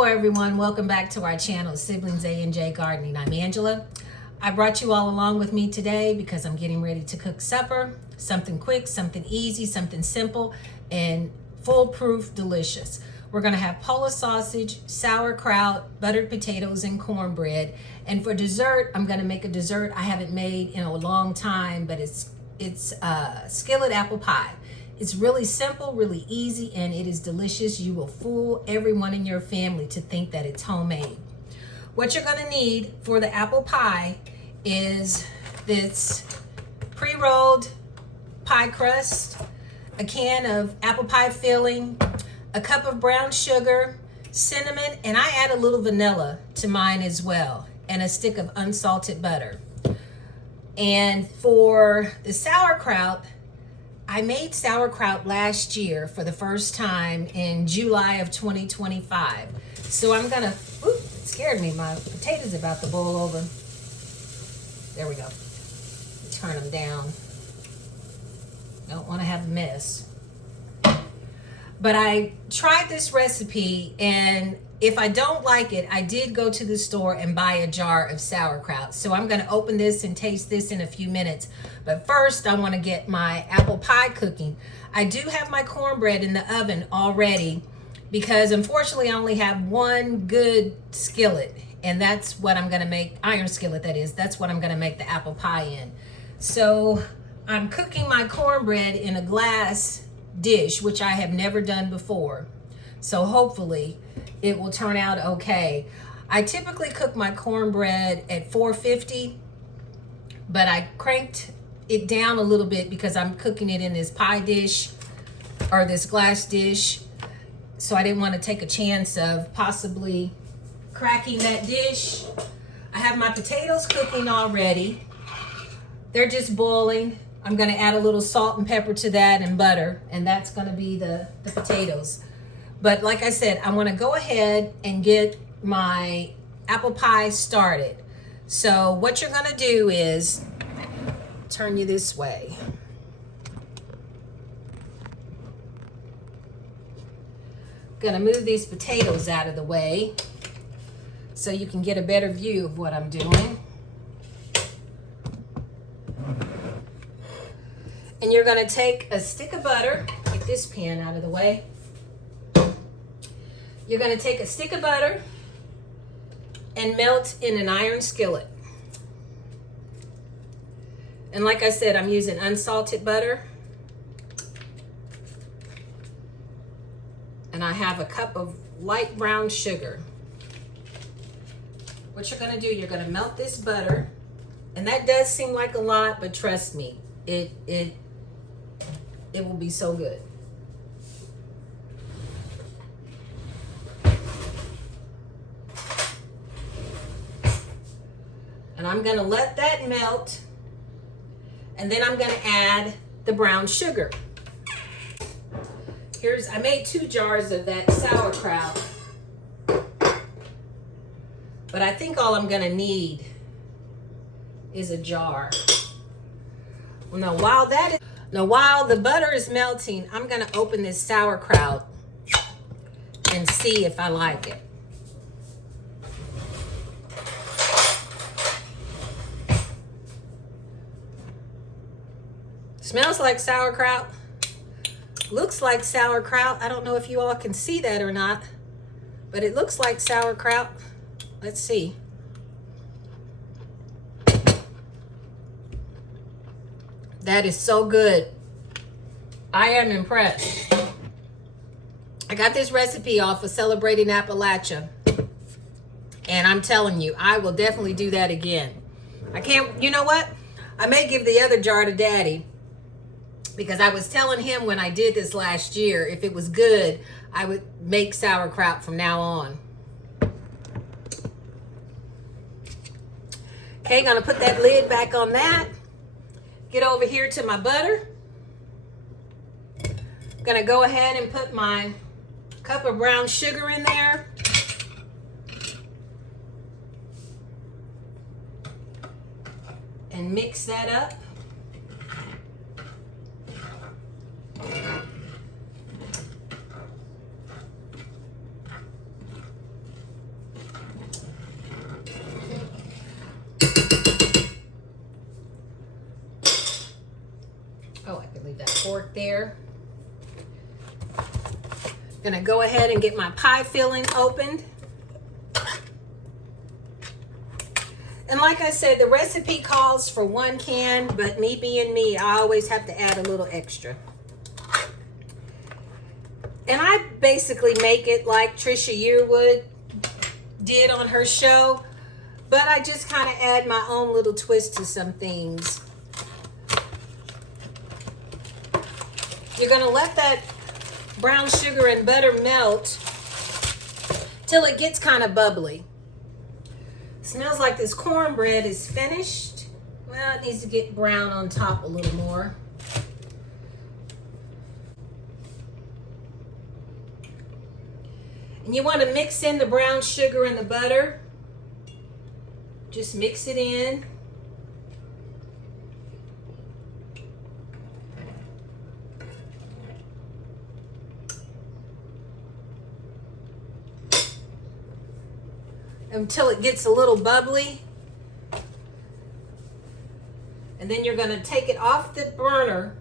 Hello everyone, welcome back to our channel, Siblings A&J Gardening. I'm Angela. I brought you all along with me today because I'm getting ready to cook supper. Something quick, something easy, something simple, and foolproof delicious. We're gonna have Polish sausage, sauerkraut, buttered potatoes, and cornbread. And for dessert, I'm gonna make a dessert I haven't made in a long time, but it's skillet apple pie. It's really simple, really easy, and it is delicious. You will fool everyone in your family to think that it's homemade. What you're gonna need for the apple pie is this pre-rolled pie crust, a can of apple pie filling, a cup of brown sugar, cinnamon, and I add a little vanilla to mine as well, and a stick of unsalted butter. And for the sauerkraut, I made sauerkraut last year for the first time in July of 2025. So I'm gonna, it scared me, my potato's about to boil over. There we go. Turn them down. Don't wanna have a mess. But I tried this recipe, and if I don't like it, I did go to the store and buy a jar of sauerkraut. So I'm gonna open this and taste this in a few minutes. But first, I wanna get my apple pie cooking. I do have my cornbread in the oven already because unfortunately I only have one good skillet, and that's what I'm gonna make, iron skillet that is, that's what I'm gonna make the apple pie in. So I'm cooking my cornbread in a glass dish, which I have never done before. So hopefully it will turn out okay. I typically cook my cornbread at 450, but I cranked it down a little bit because I'm cooking it in this pie dish or this glass dish. So I didn't want to take a chance of possibly cracking that dish. I have my potatoes cooking already. They're just boiling. I'm gonna add a little salt and pepper to that and butter, and that's gonna be the potatoes. But like I said, I wanna go ahead and get my apple pie started. So what you're gonna do is, turn you this way. Gonna move these potatoes out of the way so you can get a better view of what I'm doing. And you're gonna take a stick of butter, get this pan out of the way. You're gonna take a stick of butter and melt in an iron skillet. And like I said, I'm using unsalted butter. And I have a cup of light brown sugar. What you're gonna do, you're gonna melt this butter. And that does seem like a lot, but trust me, it will be so good. And I'm gonna let that melt, and then I'm gonna add the brown sugar. I made 2 jars of that sauerkraut, but I think all I'm gonna need is a jar. Well, now while the butter is melting, I'm gonna open this sauerkraut and see if I like it. Smells like sauerkraut. Looks like sauerkraut. I don't know if you all can see that or not, but it looks like sauerkraut. Let's see. That is so good. I am impressed. I got this recipe off of Celebrating Appalachia, and I'm telling you, I will definitely do that again. You know what? I may give the other jar to Daddy, because I was telling him when I did this last year, if it was good, I would make sauerkraut from now on. Okay, gonna put that lid back on that. Get over here to my butter. Gonna go ahead and put my cup of brown sugar in there. And mix that up. mark there. Gonna go ahead and get my pie filling opened. And like I said, the recipe calls for 1 can, but me being me, I always have to add a little extra. And I basically make it like Trisha Yearwood did on her show, but I just kind of add my own little twist to some things. You're gonna let that brown sugar and butter melt till it gets kind of bubbly. Smells like this cornbread is finished. Well, it needs to get brown on top a little more. And you want to mix in the brown sugar and the butter. Just mix it in. Until it gets a little bubbly. And then you're going to take it off the burner.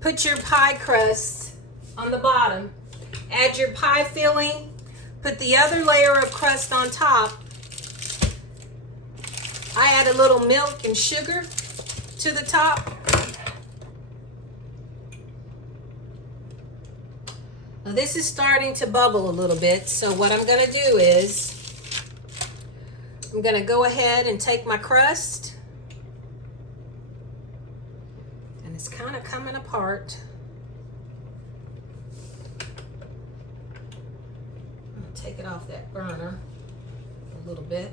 Put your pie crust on the bottom. Add your pie filling. Put the other layer of crust on top. I add a little milk and sugar to the top. Now this is starting to bubble a little bit, so what I'm going to do is I'm going to go ahead and take my crust, and it's kind of coming apart. I'm going to take it off that burner a little bit.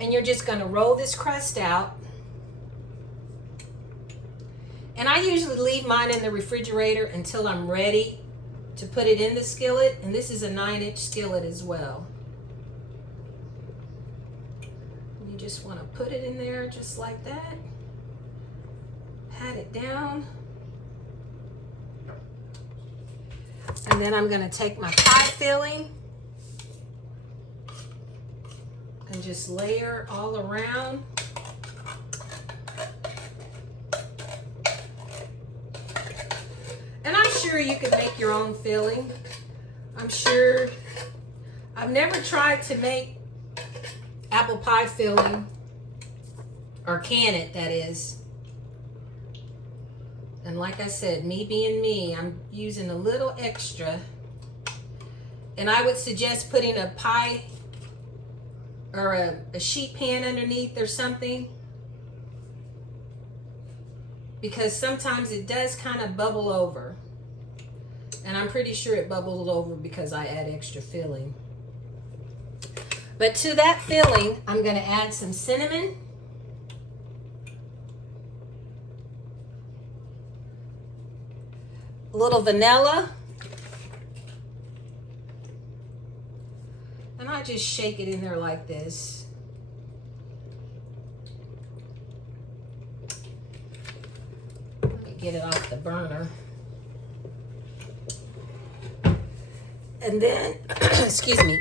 And you're just going to roll this crust out. And I usually leave mine in the refrigerator until I'm ready to put it in the skillet. And this is a 9-inch skillet as well. And you just want to put it in there just like that. Pat it down. And then I'm going to take my pie filling and just layer all around. And I'm sure you could make your own filling. I'm sure. I've never tried to make apple pie filling, or can it, that is. And like I said, me being me, I'm using a little extra. And I would suggest putting a pie or a sheet pan underneath or something, because sometimes it does kind of bubble over. And I'm pretty sure it bubbled over because I add extra filling. But to that filling, I'm going to add some cinnamon. A little vanilla. And I just shake it in there like this. Let me get it off the burner. And then, excuse me,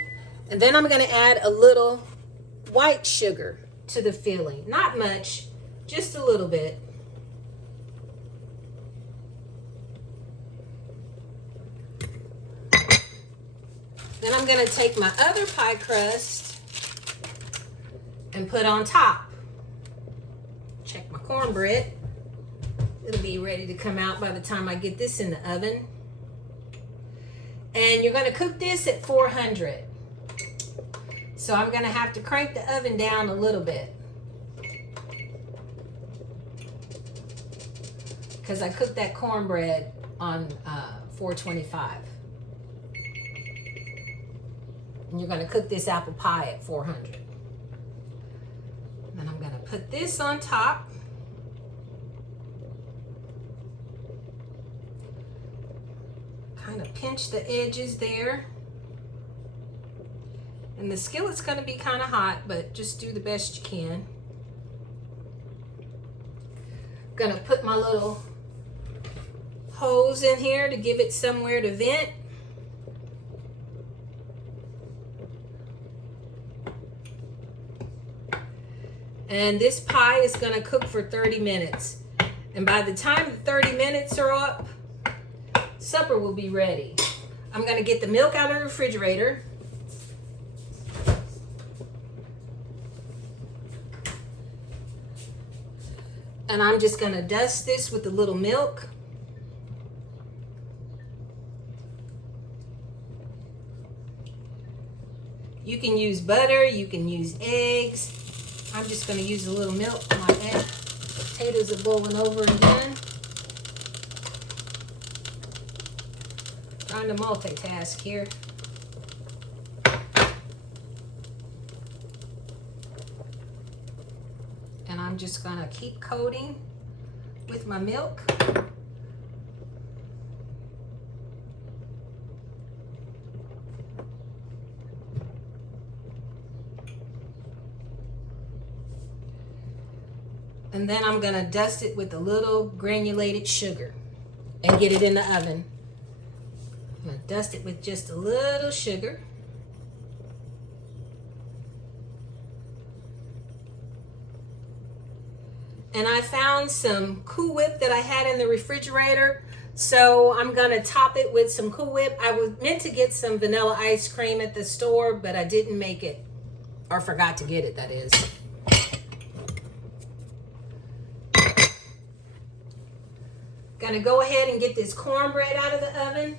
and then I'm going to add a little white sugar to the filling. Not much, just a little bit. Then I'm going to take my other pie crust and put on top. Check my cornbread. It'll be ready to come out by the time I get this in the oven. And you're going to cook this at 400. So I'm going to have to crank the oven down a little bit, because I cooked that cornbread on 425. And you're going to cook this apple pie at 400. Then I'm going to put this on top. Kind of pinch the edges there. And the skillet's going to be kind of hot, but just do the best you can. Going to put my little hose in here to give it somewhere to vent. And this pie is gonna cook for 30 minutes. And by the time the 30 minutes are up, supper will be ready. I'm gonna get the milk out of the refrigerator. And I'm just gonna dust this with a little milk. You can use butter, you can use eggs. I'm just gonna use a little milk. My potatoes are boiling over again. Trying to multitask here. And I'm just gonna keep coating with my milk. And then I'm gonna dust it with a little granulated sugar and get it in the oven. I'm gonna dust it with just a little sugar. And I found some Cool Whip that I had in the refrigerator. So I'm gonna top it with some Cool Whip. I was meant to get some vanilla ice cream at the store, but I didn't make it, or forgot to get it, that is. Gonna go ahead and get this cornbread out of the oven.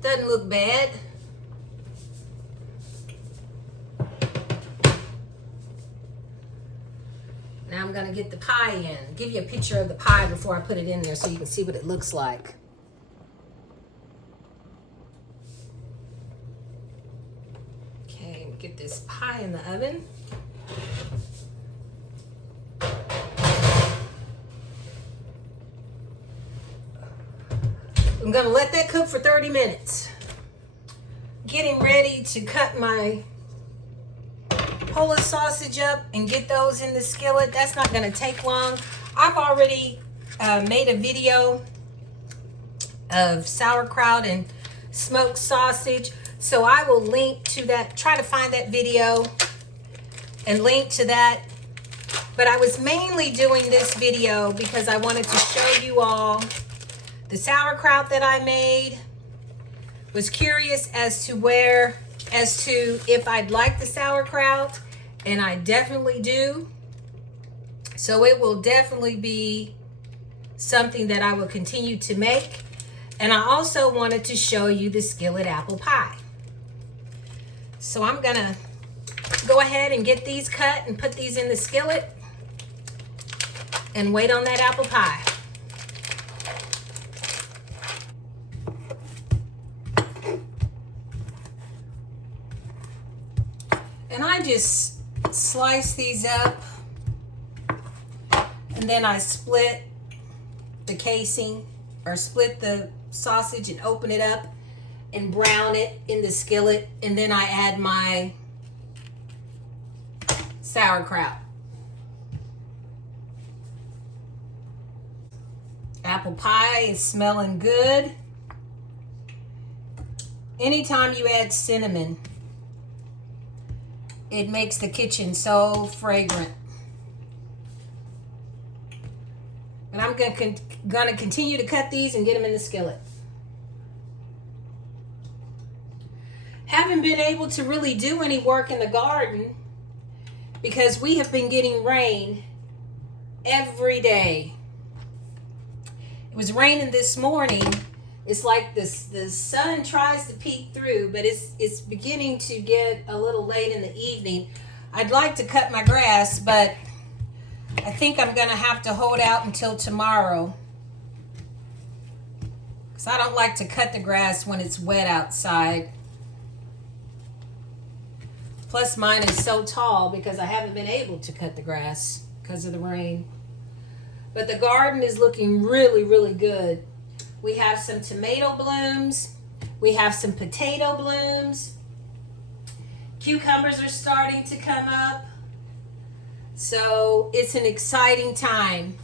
Doesn't look bad. Now I'm gonna get the pie in. Give you a picture of the pie before I put it in there so you can see what it looks like. Okay, get this pie in the oven. I'm gonna let that cook for 30 minutes. Getting ready to cut my Polish sausage up and get those in the skillet. That's not gonna take long. I've already made a video of sauerkraut and smoked sausage, so I will link to that, try to find that video and link to that. But I was mainly doing this video because I wanted to show you all the sauerkraut that I made. Was curious as to if I'd like the sauerkraut, and I definitely do. So it will definitely be something that I will continue to make. And I also wanted to show you the skillet apple pie. So I'm gonna go ahead and get these cut and put these in the skillet and wait on that apple pie. And I just slice these up, and then I split the casing, or split the sausage and open it up and brown it in the skillet, and then I add my sauerkraut. Apple pie is smelling good. Anytime you add cinnamon, it makes the kitchen so fragrant. And I'm gonna continue to cut these and get them in the skillet. Haven't been able to really do any work in the garden because we have been getting rain every day. It was raining this morning. It's like the sun tries to peek through, but it's beginning to get a little late in the evening. I'd like to cut my grass, but I think I'm gonna have to hold out until tomorrow, because I don't like to cut the grass when it's wet outside. Plus mine is so tall because I haven't been able to cut the grass because of the rain. But the garden is looking really, really good. We have some tomato blooms. We have some potato blooms. Cucumbers are starting to come up. So it's an exciting time.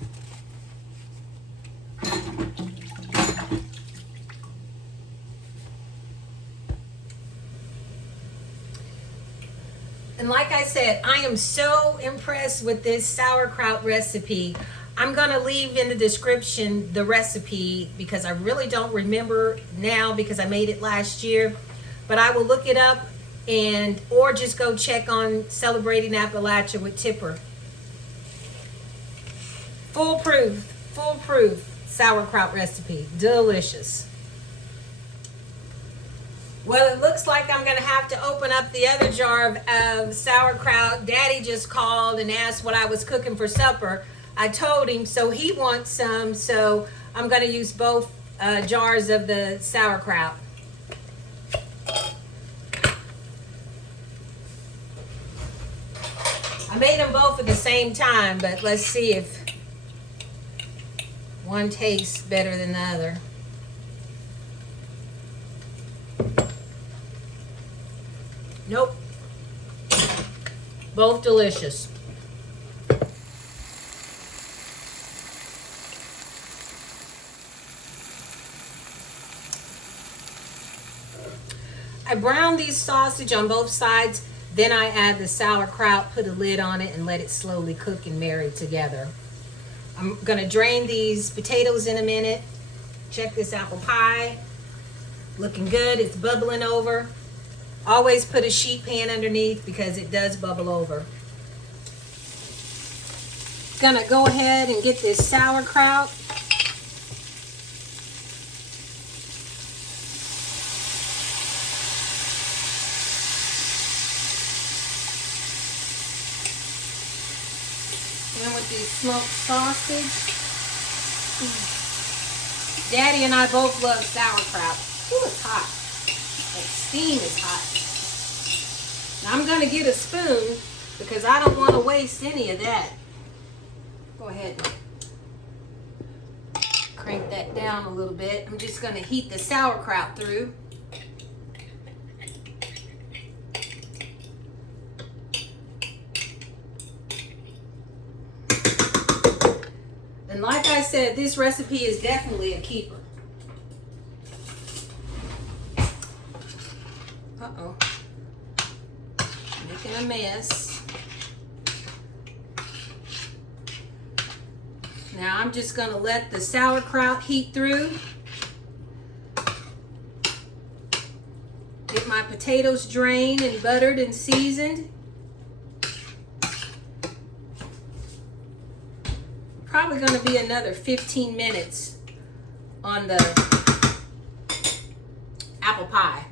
said, I am so impressed with this sauerkraut recipe. I'm gonna leave in the description the recipe because I really don't remember now because I made it last year, but I will look it up or just go check on Celebrating Appalachia with Tipper. Foolproof sauerkraut recipe, delicious. Well, it looks like I'm gonna have to open up the other jar of sauerkraut. Daddy just called and asked what I was cooking for supper. I told him, so he wants some, so I'm gonna use both jars of the sauerkraut. I made them both at the same time, but let's see if one tastes better than the other. Nope. Both delicious. I browned these sausage on both sides, then I add the sauerkraut, put a lid on it, and let it slowly cook and marry together. I'm gonna drain these potatoes in a minute. Check this apple pie. Looking good, it's bubbling over. Always put a sheet pan underneath because it does bubble over. Gonna go ahead and get this sauerkraut. And with the smoked sausage. Daddy and I both love sauerkraut. Ooh, it's hot. That steam is hot. Now I'm gonna get a spoon because I don't want to waste any of that. Go ahead and crank that down a little bit. I'm just gonna heat the sauerkraut through. And like I said, this recipe is definitely a keeper. Uh-oh. Making a mess. Now I'm just going to let the sauerkraut heat through. Get my potatoes drained and buttered and seasoned. Probably going to be another 15 minutes on the apple pie.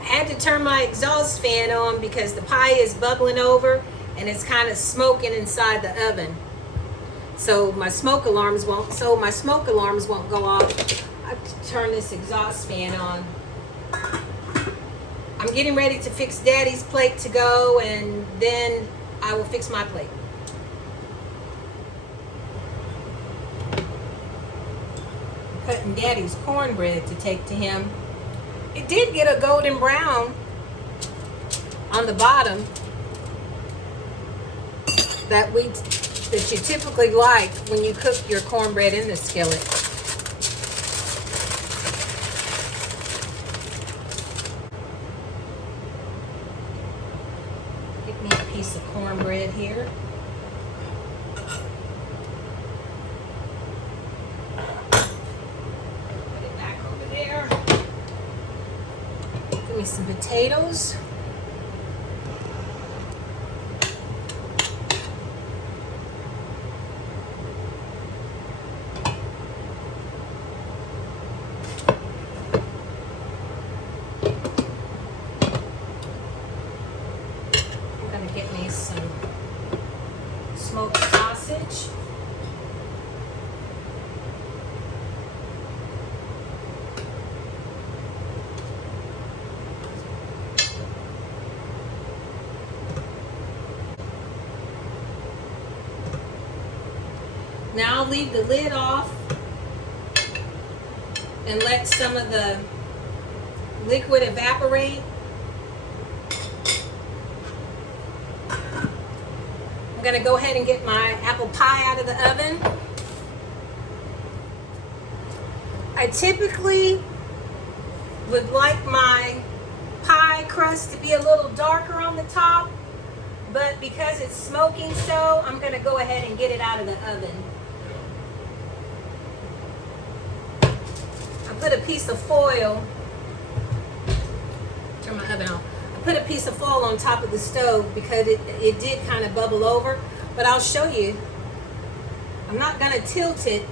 I had to turn my exhaust fan on because the pie is bubbling over and it's kind of smoking inside the oven. So my smoke alarms won't go off. I have to turn this exhaust fan on. I'm getting ready to fix Daddy's plate to go, and then I will fix my plate. I'm cutting Daddy's cornbread to take to him. It did get a golden brown on the bottom that you typically like when you cook your cornbread in the skillet. Get me a piece of cornbread here. Put it back over there. Give me some potatoes. Get me some smoked sausage. Now I'll leave the lid off and let some of the liquid evaporate. I'm going to go ahead and get my apple pie out of the oven. I typically would like my pie crust to be a little darker on the top, but because it's smoking so, I'm going to go ahead and get it out of the oven. I put a piece of foil, turn my oven off. I put a piece of foil on top of the stove because it did kind of bubble over, but I'll show you. I'm not going to tilt it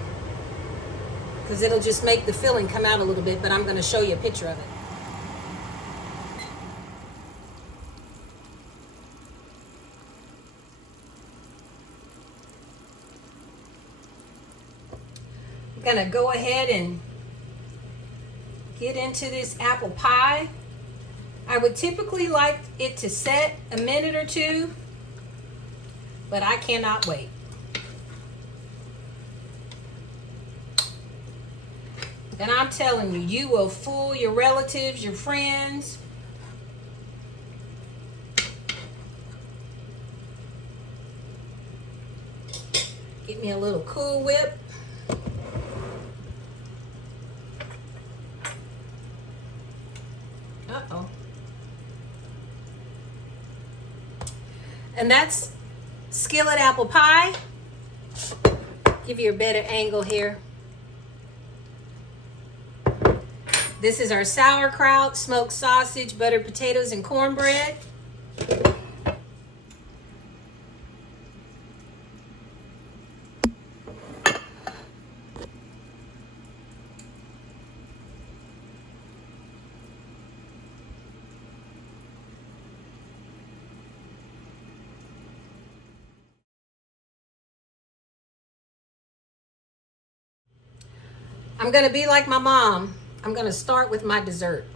because it'll just make the filling come out a little bit, but I'm going to show you a picture of it. I'm going to go ahead and get into this apple pie. I would typically like it to set a minute or two, but I cannot wait. And I'm telling you, you will fool your relatives, your friends. Get me a little Cool Whip. Uh-oh. And that's Skillet apple pie. Give you a better angle here. This is our sauerkraut, smoked sausage, buttered potatoes, and cornbread. I'm going to be like my mom. I'm going to start with my dessert.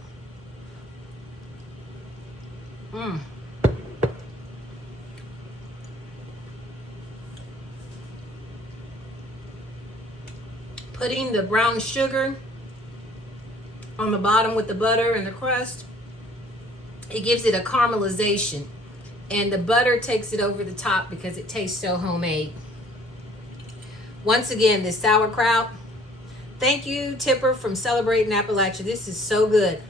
Putting the brown sugar on the bottom with the butter and the crust, it gives it a caramelization. And the butter takes it over the top because it tastes so homemade. Once again, this sauerkraut. Thank you, Tipper from Celebrating Appalachia. This is so good.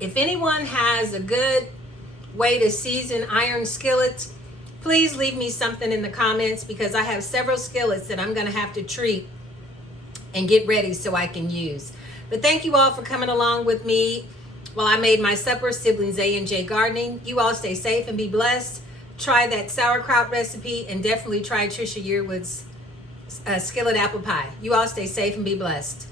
If anyone has a good way to season iron skillets, please leave me something in the comments because I have several skillets that I'm going to have to treat and get ready so I can use. But thank you all for coming along with me while I made my supper, Siblings A and J Gardening. You all stay safe and be blessed. Try that sauerkraut recipe and definitely try Trisha Yearwood's skillet apple pie. You all stay safe and be blessed.